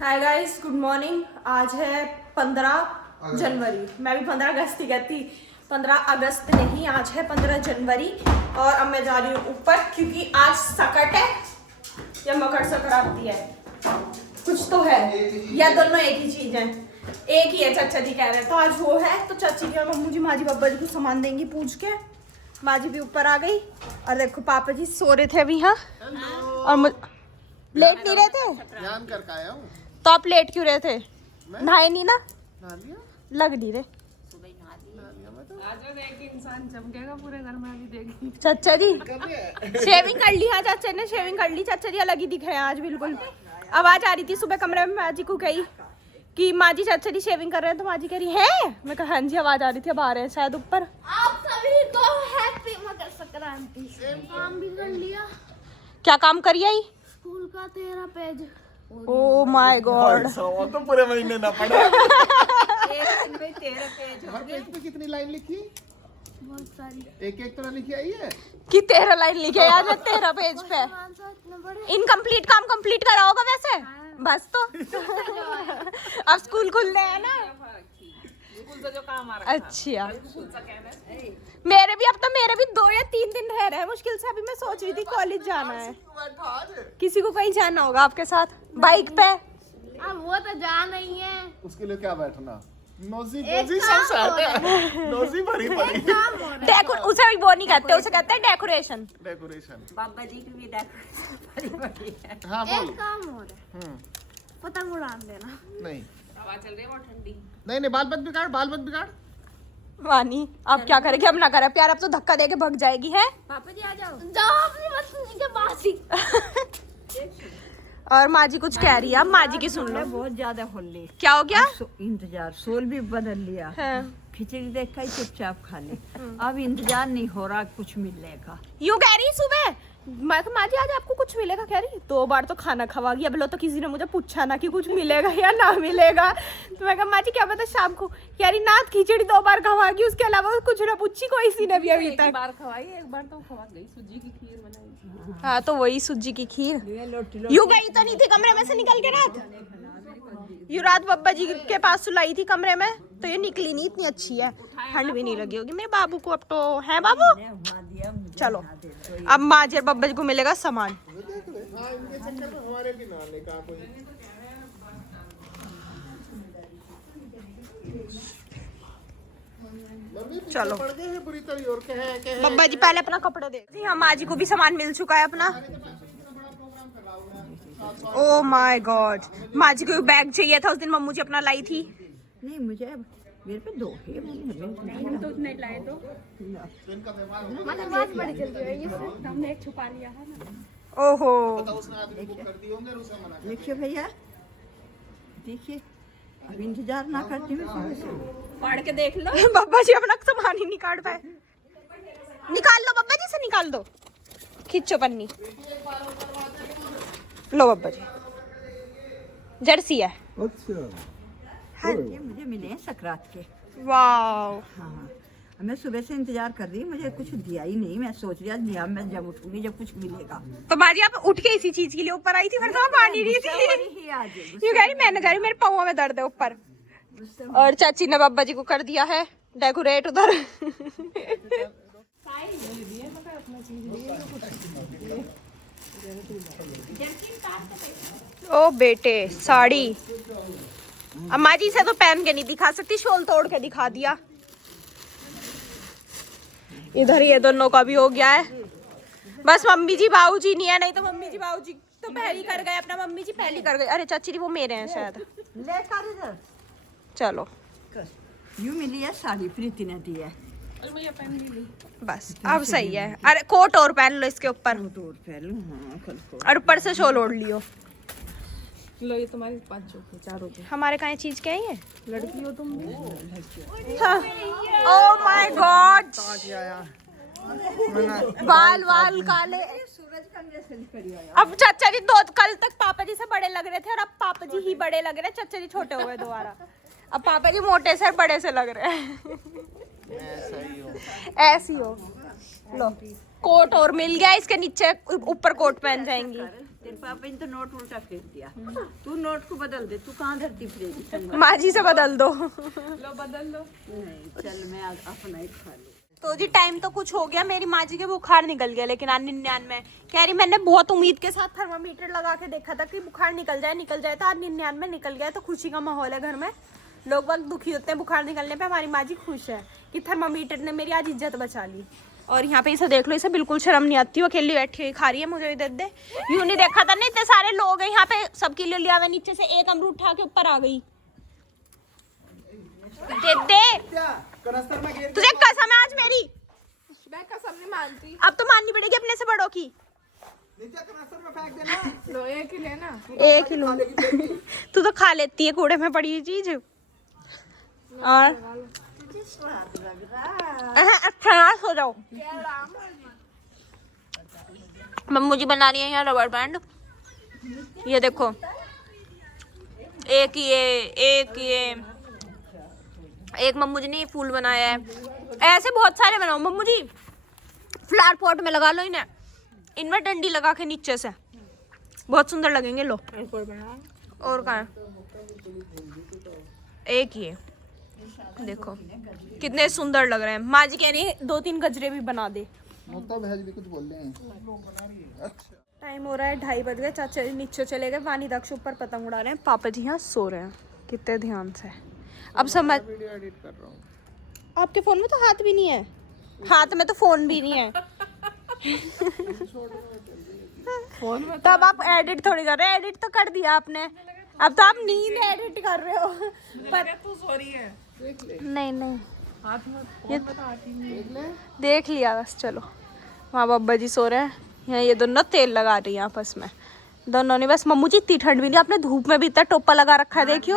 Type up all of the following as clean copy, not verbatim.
Hi guys, good morning. आज है 15 जनवरी। मैं भी 15 अगस्त ही कहती, 15 अगस्त नहीं, आज है 15 जनवरी। और अब मैं जा रही हूँ ऊपर क्योंकि आज सकट है या मकर संक्रांति है, कुछ तो है, या दोनों एक ही चीज है। एक ही है, चाचा जी कह रहे हैं, तो आज वो है। तो चाची जी और मम्मू जी, माँ जी बाबा जी को सामान देंगी पूछ के। माँ जी भी ऊपर आ गई और देखो पापा जी सो रहे थे अभी। हाँ, और लेट नहीं रहे थे? ध्यान करके आया हूँ। तो आप लेट क्यों रहे थे? नहाए नहीं ना? लग नहीं रहे। आज एक इंसान चमकेगा पूरे घर में, अभी देखी। चाचा जी शेविंग कर ली? हाँ, चाचा ने शेविंग कर ली। चाचा जी अलग ही दिख रहे हैं आज बिल्कुल। आवाज आ रही थी सुबह कमरे में, माँ जी को कही कि माँ जी चाचा जी शेविंग कर रहे हैं, तो माँ जी कह रही है। मैं कहा हाँ जी, आवाज आ रही थी, अब आ रहे हैं शायद ऊपर। आप सभी को हैप्पी मकर संक्रांति। काम भी कर लिया। क्या काम करिए? स्कूल का 13 पेज। ओ माय गॉड, तो पूरे महीने ना पढ़े। एक दिन में 13 पेज हर पेज पे कितनी लाइन लिखी? बहुत सारी। एक एक तो लिखी आई है कि 13 लाइन लिखे आज 13 पेज पे। इनकम्प्लीट काम कंप्लीट करा होगा वैसे। बस तो अब स्कूल खुलने हैं ना। स्कूल से जो काम आ रहा है। अच्छा, स्कूल सा कहना है। मेरे भी 2 या 3 दिन रह रहे हैं मुश्किल से। अभी मैं सोच रही थी कॉलेज जाना है, किसी को कहीं जाना होगा आपके साथ बाइक पे। अब वो तो जा नहीं है। उसके लिए क्या बैठना? नोजी नोजी सब साथ है। नोजी भरी पड़ी। उसे वो नहीं कहते, उसे कहते हैं डेकोरेशन। डेकोरेशन। बाबा जी की भी डेकोरेशन। हाँ बोल। एक काम हो रहा है, पतंग उड़ान देना। नहीं हवा चल रही है बहुत ठंडी। नहीं बाल मत बिगाड़, बाल मत बिगाड़। वानी अब क्या करेंगे? अब ना करे प्यार, अब तो धक्का देके भग जाएगी है। पापा जी आ जाओ। जाओ अपनी मछली के पास ही। और माँ जी कुछ कह रही है, अब माँ जी की सुन लो। बहुत ज्यादा होली। क्या हो गया? इंतजार, सोल भी बदल लिया। हाँ। खिचड़ी देख कर चुपचाप खा ले। अब इंतजार नहीं हो रहा कुछ मिलने का। यूं कह रही सुबह, मैं कहा माँ जी आज आपको कुछ मिलेगा? कह रही 2 बार तो खाना खवा गई, अब लो तो किसी ने मुझे पूछा ना कि कुछ मिलेगा या ना मिलेगा। तो मैं कहा माँ जी क्या पता शाम को। कह रही ना, खिचड़ी 2 बार खवा गई, उसके अलावा कुछ ना पूछी कोई सी ने भी अभी एक तक। बार खवाई, एक बार तो खवा गई, सूजी की खीर बनाई। हाँ, तो वही सूजी की खीर। यूं गई तो नहीं थी कमरे में से निकल के रात? यू रात बब्बा जी के पास सुलाई थी कमरे में, तो ये निकली नहीं, इतनी अच्छी है, ठंड भी नहीं लगी होगी मेरे बाबू को। अब तो है बाबू, चलो अब माँ जी और बब्बा जी को मिलेगा सामान। हाँ, इनके चक्कर में हमारे भी ना आने का कोई। चलो पड़ गए हैं बुरी तरह और कहे बब्बा जी पहले अपना कपड़े दे। हाँ, माँ जी को भी सामान मिल चुका है अपना। ओ माय गॉड, माँ जी को बैग चाहिए था, उस दिन मम्मू जी अपना लाई थी। नहीं मुझे मेरे पे 2 है। तो नहीं लाए तो मतलब बात बड़ी चल रही है, ये हमने एक छुपा लिया है ना। ओहो, उसने आदमी बुक कर दी होंगे, उसे मना कर। देखिए भैया, देखिए अब इंतजार ना करती मैं सुबह से। पढ़ के देख लो। बब्बा जी अपना सामान ही नहीं काट पाए। निकाल लो बब्बा जी से, निकाल दो, खींचो पन्नी। लो बब्बा जी, जर्सी है। अच्छा हाँ ये मुझे मिले हैं सकरात के। वाव, हाँ मैं सुबह से इंतजार कर रही, मुझे कुछ दिया ही नहीं। मैं सोच रही आज मैं जब उठूंगी जब कुछ मिलेगा। तो माँ जी आप उठ के इसी चीज के लिए ऊपर आई थी, फिर तो आप आ नहीं रही थी। ही आज क्यों कह रही मैंने कह रही मेरे पाँव में दर्द है ऊपर। और चाची ने बब्बा जी को कर दिया है डेकोरेट उधर। ओ बेटे साड़ी, अम्मा जी से तो पहन के नहीं दिखा सकती, शॉल तोड़ के दिखा दिया। इधर ये दोनों का भी हो गया है, बस मम्मी जी बाबू जी नहीं है, नहीं तो मम्मी जी बाबू जी तो पहली कर गए अपना। मम्मी जी पहली कर गए। अरे चाची जी वो मेरे हैं शायद। लेकर इधर चलो यूं मिली है साड़ी, प्रीति ने दी है। बस अब सही है। अरे कोट और पहन लो इसके ऊपर, तो पहलू हाँ कल को और ऊपर से शॉल ओढ़ लियो। लो ये तुम्हारी 5 के 4 हो गए। हमारे कहाँ चीज क्या है ये? लड़की हो तुम भी। हाँ। ओह माय गॉड, बाल वाल काले। अब चाचा जी 2 कल तक पापा जी से बड़े लग रहे थे, और अब पापा जी ही बड़े लग रहे हैं। चाचा जी छोटे हो गए दोबारा। अब पापा जी मोटे से बड़े से लग रहे हैं। ऐसी हो। लो कोट और मिल गया, इसके नीचे ऊपर कोट पहन जाएंगी। पापा ने तो नोट उल्टा फेंक दिया। तू नोट को बदल दे, तू कहाँ धरती फिरेगी? माँ जी से बदल दो। लो बदल लो। नहीं चल मैं अपना ही खा लूँ। तो जी टाइम तो कुछ हो गया, मेरी माँ जी के बुखार निकल गया, लेकिन आज 99 कह रही मैंने बहुत उम्मीद के साथ थर्मामीटर लगा के देखा था कि बुखार निकल जाए तो आज 99 निकल गया। तो खुशी का माहौल है घर में, लोग वक्त दुखी होते हैं बुखार निकलने पे, हमारी माँ जी खुश है कि थर्मामीटर ने मेरी आज इज्जत बचा ली। और यहाँ पे इसे देख लो, इसे बिल्कुल शर्म नहीं आती, वो अकेली बैठी हुई खा रही है, मुझे भी दे दे। यूं नहीं देखा था ना, इतने सारे लोग हैं यहाँ पे, सबके लिए लिया हुआ, नीचे से एक अमरूद उठा के ऊपर आ गई। दे दे, तुझे कसम है आज मेरी, मैं कसम नहीं मानती। अब तो माननी पड़ेगी अपने से बड़ों की। लो एक ही लेना। एक ही लूं। तू तो खा लेती है कूड़े में पड़ी हुई चीज। और अच्छा सो जाओ। मम्मू जी बना रही है यहाँ रबर बैंड, ये देखो, एक मम्मू जी ने ये फूल बनाया है, ऐसे बहुत सारे बनाओ मम्मू जी, फ्लावर पॉट में लगा लो इन्हें, इनमें डंडी लगा के नीचे से, बहुत सुंदर लगेंगे। लो और कहाँ एक ये देखो कितने सुंदर लग रहे हैं। माँ जी कह रही है 2-3 गजरे भी बना दे। भी कुछ बोल रहे हैं। अच्छा टाइम हो रहा है 2:30 बज गए, चाचा जी नीचे चले गए, वानी दक्ष ऊपर पतंग उड़ा रहे हैं, पापा जी यहाँ सो रहे हैं कितने ध्यान से। अब समझ, वीडियो एडिट कर रहा हूँ। आपके फोन में तो हाथ भी नहीं है, हाथ में तो फोन भी नहीं है। फोन में तब आप एडिट थोड़ी कर रहे हैं, एडिट तो कर दिया आपने, अब तो आप नींद एडिट कर रहे हो। पर तू सो रही है। देख ले नहीं नहीं हाथ में, फोन में तो हाथ ही नहीं। देख लिया बस, चलो। वहाँ बाबा जी सो रहे हैं, यहाँ ये दोनों तेल लगा रही हैं आपस में, दोनों ने। बस मम्मू जी इतनी ठंड भी नहीं, आपने धूप में भी इतना टोपा लगा रखा है, देखियो।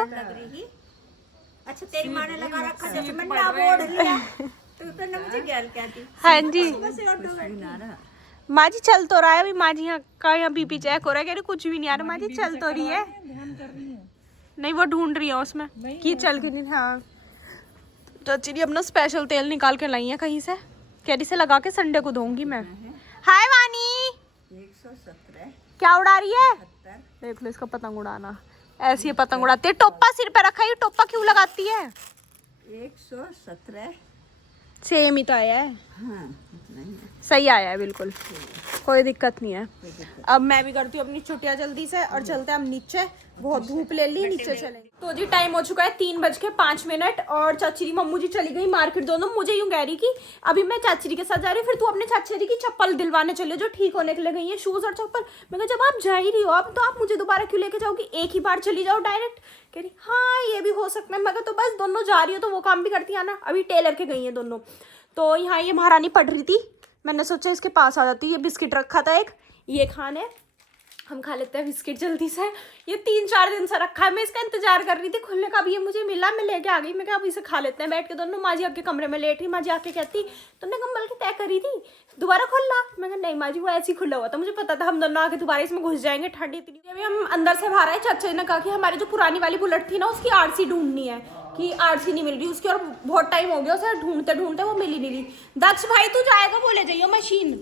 अच्छा तेरी माँ ने लगा रखा जैसे मैंने ना बोल लिया तो ना मुझे गैर कहती। हाँ जी ना रहा। माँ जी चल तो रहा है अभी, माँ जी यहाँ बीपी चेक हो रहा है, कह रही कुछ भी नहीं आ रहा, माँ जी चल तो रही है। नहीं वो ढूंढ रही है उसमें कि चल के नहीं। हाँ चाची जी अपना स्पेशल तेल निकाल के लाई है कहीं से, कह रही से लगा के संडे को धोऊंगी मैं। हाय वानी, 117 क्या उड़ा रही है? देख लो इसका पतंग उड़ाना, ऐसी ही पतंग उड़ाती है। टोपा सिर पे रखा है, टोपा क्यों लगाती है? 117 सेम ही तो आया है। हाँ उतना ही है। सही आया है बिल्कुल, कोई दिक्कत नहीं है। अब मैं भी करती हूँ अपनी छुट्टियाँ जल्दी से और चलते हैं हम नीचे, बहुत धूप ले ली, नीचे चलेंगे। तो जी टाइम हो चुका है 3:05 और चाची जी मम्मू जी चली गई मार्केट, दोनों मुझे यूं कह रही कि अभी मैं चाची जी के साथ जा रही हूँ, फिर तू अपने चाची जी की चप्पल दिलवाने चले जो ठीक होने के लिए गई है, शूज और चप्पल। मैं कहा जब आप जा ही रही हो अब तो आप मुझे दोबारा क्यों लेके जाओगी, एक ही बार चली जाओ डायरेक्ट। कह रही हाँ ये भी हो सकता है। मैं कहा तो बस दोनों जा रही हो तो वो काम भी करती है ना, अभी टेलर के गई है दोनों। तो यहाँ ये महारानी पढ़ रही थी, मैंने सोचा इसके पास आ जाती। ये बिस्किट रखा था एक, ये खाने, हम खा लेते हैं बिस्किट जल्दी से। ये 3-4 दिन से रखा है, मैं इसका इंतजार कर रही थी खुलने का, अभी ये मुझे मिला, मैं लेके आ गई। मैं कहा अब इसे खा लेते हैं बैठ के दोनों। माँ जी आपके कमरे में लेट रही, माँ जी आके कहती तुमने कंबल की तय करी थी दोबारा खुलना। मैं कहा नहीं माँ जी वो ऐसे ही खुला हुआ था, मुझे पता था हम दोनों आके दोबारा इसमें घुस जाएंगे, ठंडी इतनी। अभी हम अंदर से बाहर आए, चाचा जी ने कहा कि हमारी जो पुरानी वाली बुलेट थी ना उसकी आरसी ढूंढनी है, कि आरसी नहीं मिल रही उसकी, और बहुत टाइम हो गया उसे ढूंढते ढूंढते वो मिली नहीं रही। दक्ष भाई तू जाएगा वो ले जाइयो मशीन।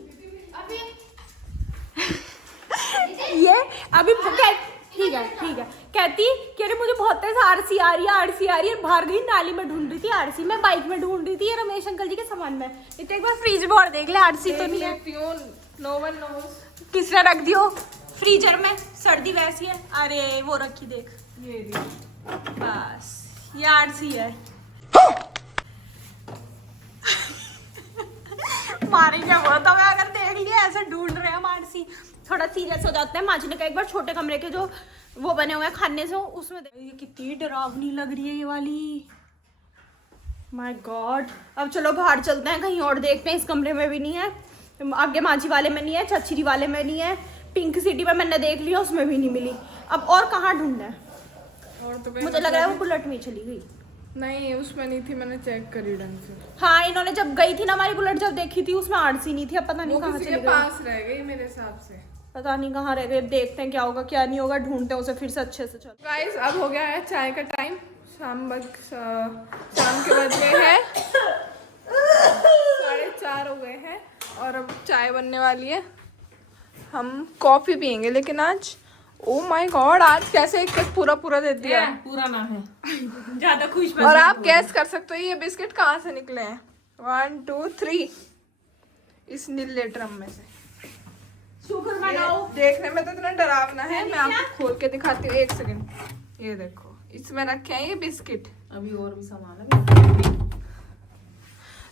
ये अभी ठीक है कहती कि अरे मुझे बहुत तेज आरसी आ रही है, बाहर गई नाली में ढूंढ रही थी आरसी, मैं बाइक में ढूंढ रही थी, ये रमेश अंकल जी के सामान में। इतने एक बार फ्रिज में और देख ले आरसी तो नहीं है, नो वन नोस किसने रख दियो फ्रीजर में, सर्दी वैसी है। अरे वो रखी देख, ये बस ये आरसी है। मारेंगे वो तो, मैं अगर देख लिया ऐसे ढूंढ रहे हैं आरसी, थोड़ा सीरियस हो जाते हैं। माँ जी ने कहा एक बार छोटे कमरे के जो वो बने हुए हैं खाने से उसमें ये कितनी डरावनी लग रही है ये वाली, माय गॉड। अब चलो बाहर चलते हैं कहीं और देखते हैं, इस कमरे में भी नहीं है, आगे माँ जी वाले में नहीं है, चचरी वाले में नहीं है, पिंक सिटी में मैंने देख लिया उसमें भी नहीं मिली। अब और कहाँ ढूंढना है? और तो मुझे लग रहा है वो बुलेट में चली गई। नहीं उसमें नहीं थी, मैंने चेक करी ढंग से। हाँ इन्होंने जब गई थी ना हमारी बुलेट जब देखी थी उसमें आरसी नहीं थी, अब पता नहीं कहाँ चली गई, पास रह गई मेरे हिसाब से, पता नहीं कहाँ रह गए। देखते हैं क्या होगा क्या नहीं होगा, ढूंढते हैं उसे फिर से अच्छे से। चलो गाइस अब हो गया है चाय का टाइम, शाम के बज गए हैं 4:30 हो गए हैं और अब चाय बनने वाली है। हम कॉफी पियेंगे, लेकिन आज ओ माय गॉड आज कैसे एक एक पूरा पूरा दे दिया। पूरा ना है ज्यादा खुश। और आप गैस कर सकते हो ये बिस्किट कहाँ से निकले हैं। 1 2 3 इस नीले ड्रम में से। शुक्र मनाओ। देखने में तो इतना डरावना है, मैं आपको खोल के दिखाती हूँ, 1 सेकंड। ये देखो इसमें रखे हैं ये बिस्किट। अभी और भी सामान है।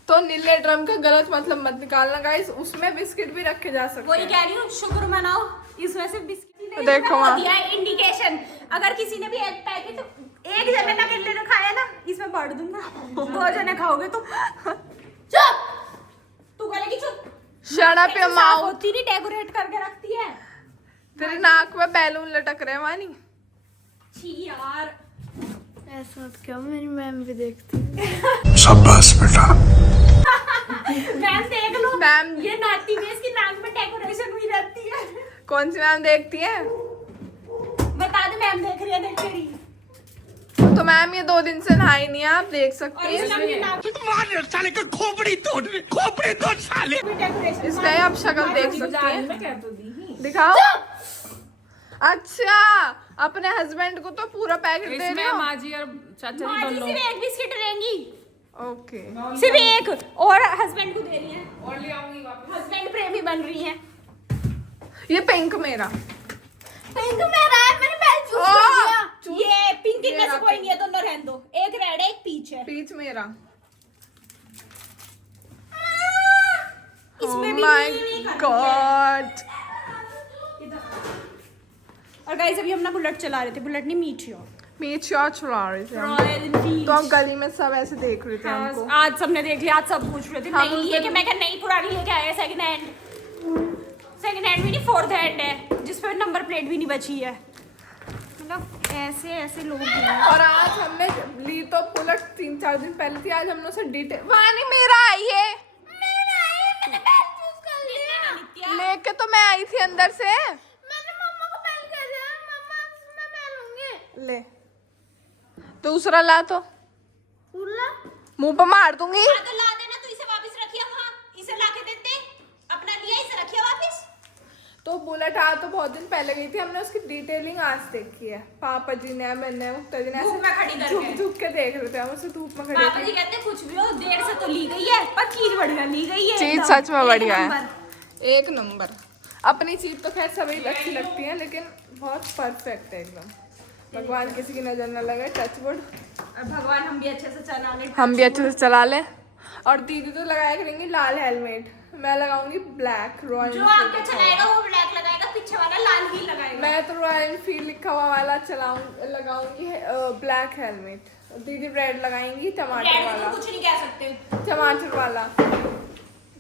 तो नीले ड्रम का गलत मतलब मत निकालना गाइस, उसमें बिस्किट भी रखे जा सकते वही हैं। कह रही हूँ, शुक्र मनाओ इसमें से बिस्किट देखो वहाँ। दिया है इंडिकेशन। अगर किसी ने भी एक पैकेट एक जने ना किले ने खाया ना, इसमें बांट दूंगा। 2 जने खाओगे तो चुप। तू करेगी चुप। Shut up your mouth. होती नहीं, डेकोरेट करके रखती है। तेरे नाक में बैलून लटक रहे हैं वानी। छी यार, ऐसा मत क्यों, मेरी मैम भी देखती है। शाबाश बेटा। मैम देख लो, मैम ये नाटी में इसकी नाक में डेकोरेशन हुई रहती है। कौन सी मैम देखती है? बता दे, मैम देख रही है, देख रही। तो मैम ये 2 दिन से नहाई नहीं है, आप देख और सकते इसमें हैं। अपनी नाक साले का खोपड़ी तोड़ साले। में डेकोरेशन। इसमें आप शक्ल देख सकते हैं, दिखाओ। अच्छा अपने हस्बैंड को तो पूरा पैकेट दे रहे हो। माँ जी और चाचा जी माजी दोनों। सिर्फ एक बिस्किट लेंगी, ओके सिर्फ एक, और हस्बैंड को दे रही है। और ले आऊंगी वापस। हस्बैंड प्रेमी बन रही है। ये पिंक मेरा। पिंक मेरा है, मैंने पहले चूज कर दिया। ये पिंक इनमें से मेरा कोई नहीं है, दोनों रहने दो। एक रेड है, एक पीच है। पीच मेरा। इसमें Oh भी my नीली करनी है। God। और गाइस अभी हम ना बुलेट चला रहे थे, बुलेट नहीं मीटियो, मीट शॉट चला रहे थे हम। Royal Enfield. तो हम गली में सब ऐसे देख रहे थे हमको। आज सबने देख लिया, आज सब पूछ रहे थे हम नई उस लिए दिन- कि मैं क्या नई पुरानी लेके आया, सेकंड हैंड। सेकंड हैंड भी नहीं, 4th हैंड है, जिस पे नंबर प्लेट भी नहीं बची है। मतलब ऐसे ऐसे लोग हैं। और आज हमने ली तो बुलेट 3-4 दिन पहले थी, आज हमने उसे डिटेल वानी मेरा आई है लेके, तो मैं आई थी अंदर से। ले दूसरा ला तो मुंह पे मार दूंगी। हाँ तो ला देना, तू इसे वापस रखिए वहाँ, इसे ला के देते, अपना लिया इसे रखिए वापस। तो बुलेट आ तो बहुत दिन पहले गई थी, हमने उसकी डिटेलिंग आज देखी है। पापा जी ने, मैंने, मुक्ता जी ने धूप में खड़ी करके। झुक झुक के देख रहे थे, हम उसे धूप में खड़ी पापा जी थी। कहते कुछ भी हो, देर से तो ली गई है, पर चीज बढ़िया ली गई है। चीज एकदम। सच में एक बढ़िया है। नंबर। 1 नंबर। अपनी चीज तो खैर सभी अच्छी लगती है, लेकिन बहुत परफेक्ट है एकदम। भगवान किसी की नजर न लगे, टच वुड। और भगवान हम भी अच्छे से चला ले। हम भी अच्छे से चला लें। और दीदी तो लगाया करेंगी लाल हेलमेट, मैं लगाऊंगी ब्लैक रॉयल। जो आपके चलाएगा वो ब्लैक लगाएगा, पीछे वाला लाल ही लगाएगा। मैं तो रॉयल एनफील्ड लिखा हुआ वाला लगाऊंगी ब्लैक हेलमेट। दीदी रेड लगाएंगी, टमाटर रेड वाला। को कुछ नहीं कह सकते, टमाटर वाला।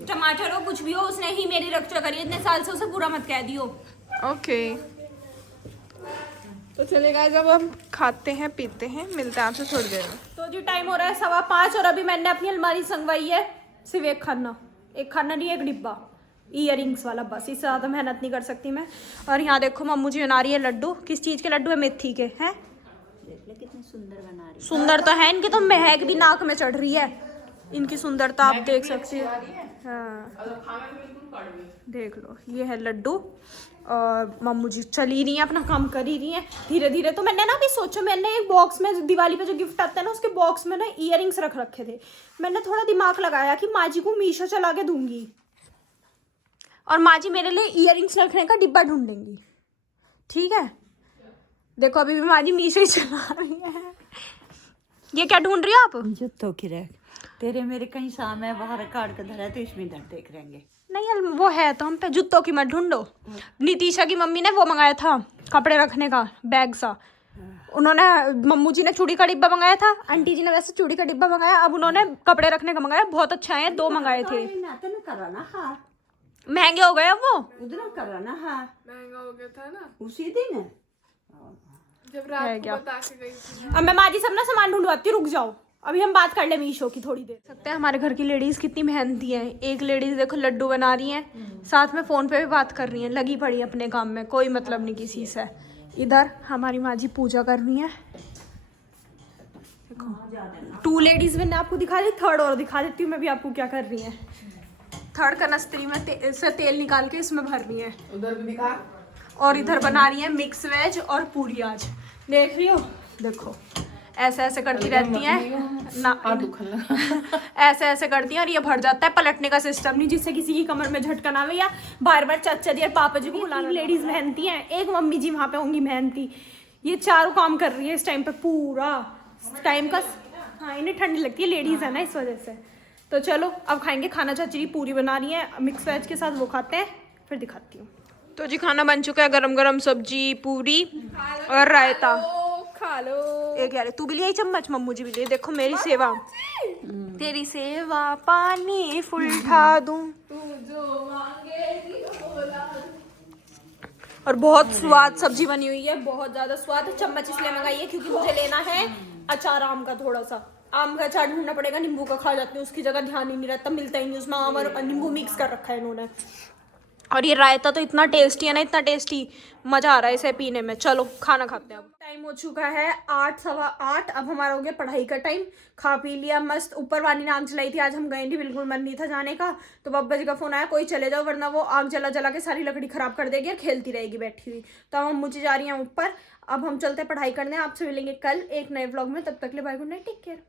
टमाटर हो कुछ भी हो, उसने ही मेरी रक्षा करी इतने साल से, उसे बुरा मत कह दियो। ओके तो चलेगा, जब हम खाते हैं पीते हैं, मिलते हैं आपसे थोड़ी देर में। तो जी टाइम हो रहा है 5:15 और अभी मैंने अपनी अलमारी संगवाई है सिर्फ एक खाना नहीं, एक डिब्बा इयरिंग्स वाला, बस इससे ज़्यादा मेहनत नहीं कर सकती मैं। और यहाँ देखो मम्मू जी बना रही है लड्डू। किस चीज़ के लड्डू है? मेथी के हैं। कितने सुंदर बना रही। सुंदर तो है, इनकी तो महक भी नाक में चढ़ रही है। इनकी सुंदरता आप देख सकते हो। हाँ देख लो, ये है लड्डू। और मम्मू जी चली रही हैं, अपना काम कर ही रही हैं धीरे धीरे। तो मैंने ना अभी सोचा, मैंने एक बॉक्स में दिवाली पे जो गिफ्ट आता है ना, उसके बॉक्स में ना इयरिंग्स रख रखे थे। मैंने थोड़ा दिमाग लगाया कि माँ जी को मीशो चला के दूंगी और माँ जी मेरे लिए इयरिंग्स रखने का डिब्बा ढूंढेंगी। ठीक है, देखो अभी भी माँ जी मीशो ही चला रही है। ये क्या ढूंढ रही हो आप? जुत्तों की रैक तेरे मेरे कहीं सामने बाहर काट के धरा, तो इसमें इधर देख रहेंगे। नहीं यार वो है तो हम पे, जूतों की मत ढूंढो। नितीशा की मम्मी ने वो मंगाया था कपड़े रखने का बैग सा, उन्होंने, मम्मू जी ने चूड़ी का डिब्बा मंगाया था, आंटी जी ने वैसे चूड़ी का डिब्बा मंगाया, अब उन्होंने कपड़े रखने का मंगाया। बहुत अच्छा है, 2 मंगाए थे। कराना हाँ, महंगे हो गए अब वो। उधर कराना हाँ, महंगा हो गया था ना उसी दिन जब रात को बता के गई थी। अब मैं माँ जी सब ना सामान ढूंढवाती हूँ, रुक जाओ अभी हम बात कर ले मीशो की थोड़ी देर। सकते हैं हमारे घर की लेडीज कितनी मेहनती हैं। एक लेडीज देखो लड्डू बना रही हैं, साथ में फोन पे भी बात कर रही हैं, लगी पड़ी है अपने काम में, कोई मतलब नहीं किसी से। इधर हमारी माँ जी पूजा कर रही है। देखो 2 लेडीज मैंने आपको दिखा दी, 3rd और दिखा देती हूँ मैं भी आपको क्या कर रही है। थर्ड कनस्त्री में से तेल निकाल के इसमें भर रही है। उधर भी दिखा। और इधर बना रही है मिक्स वेज और पूरी। आज देख रही हो, देखो ऐसे ऐसे करती रहती हैं ना, ऐसे ऐसे करती हैं और ये भर जाता है। पलटने का सिस्टम नहीं, जिससे किसी की कमर में झटका ना आवे या बार बार चाचा जी और पापा जी को बुलाना। लेडीज मेहनती हैं, एक मम्मी जी वहाँ पे होंगी मेहनती। ये चारों काम कर रही है इस टाइम पे पूरा टाइम का। हाँ, इन्हें ठंडी लगती है, लेडीज है ना इस वजह से। तो चलो अब खाएंगे खाना। चाची जी पूरी बना रही है मिक्स वेज के साथ, वो खाते हैं फिर दिखाती हूँ। तो जी खाना बन चुका है, गरम गरम सब्जी, पूरी और रायता। खा लो। एक यार तू भी ले आई चम्मच, मम्मू जी भी ले। देखो मेरी सेवा, तेरी सेवा पानी फुल उठा दूं। और बहुत स्वाद सब्जी बनी हुई है, बहुत ज्यादा स्वाद। चम्मच इसलिए मंगाई है क्योंकि मुझे लेना है अचार आम का। थोड़ा सा आम का अचार ढूंढना पड़ेगा, नींबू का खा जाती हूँ, उसकी जगह ध्यान ही नहीं रहता, मिलता ही नहीं उसमें। आम और नींबू मिक्स कर रखा है इन्होंने। और ये रायता तो इतना टेस्टी है ना, इतना टेस्टी, मजा आ रहा है इसे पीने में। चलो खाना खाते हैं। अब टाइम हो चुका है 8, सवा 8। अब हमारा हो गया पढ़ाई का टाइम। खा पी लिया मस्त। ऊपर वाली ने आग जलाई थी, आज हम गए नहीं, बिल्कुल मन नहीं था जाने का। तो बब्बा जी का फोन आया, कोई चले जाओ वरना वो आग जला जला के सारी लकड़ी खराब कर देगी और खेलती रहेगी बैठी हुई। तो हम मुझे जा रही हैं ऊपर। अब हम चलते हैं पढ़ाई करने। आपसे मिलेंगे कल एक नए व्लॉग में, तब तक ले bye, good night, take care.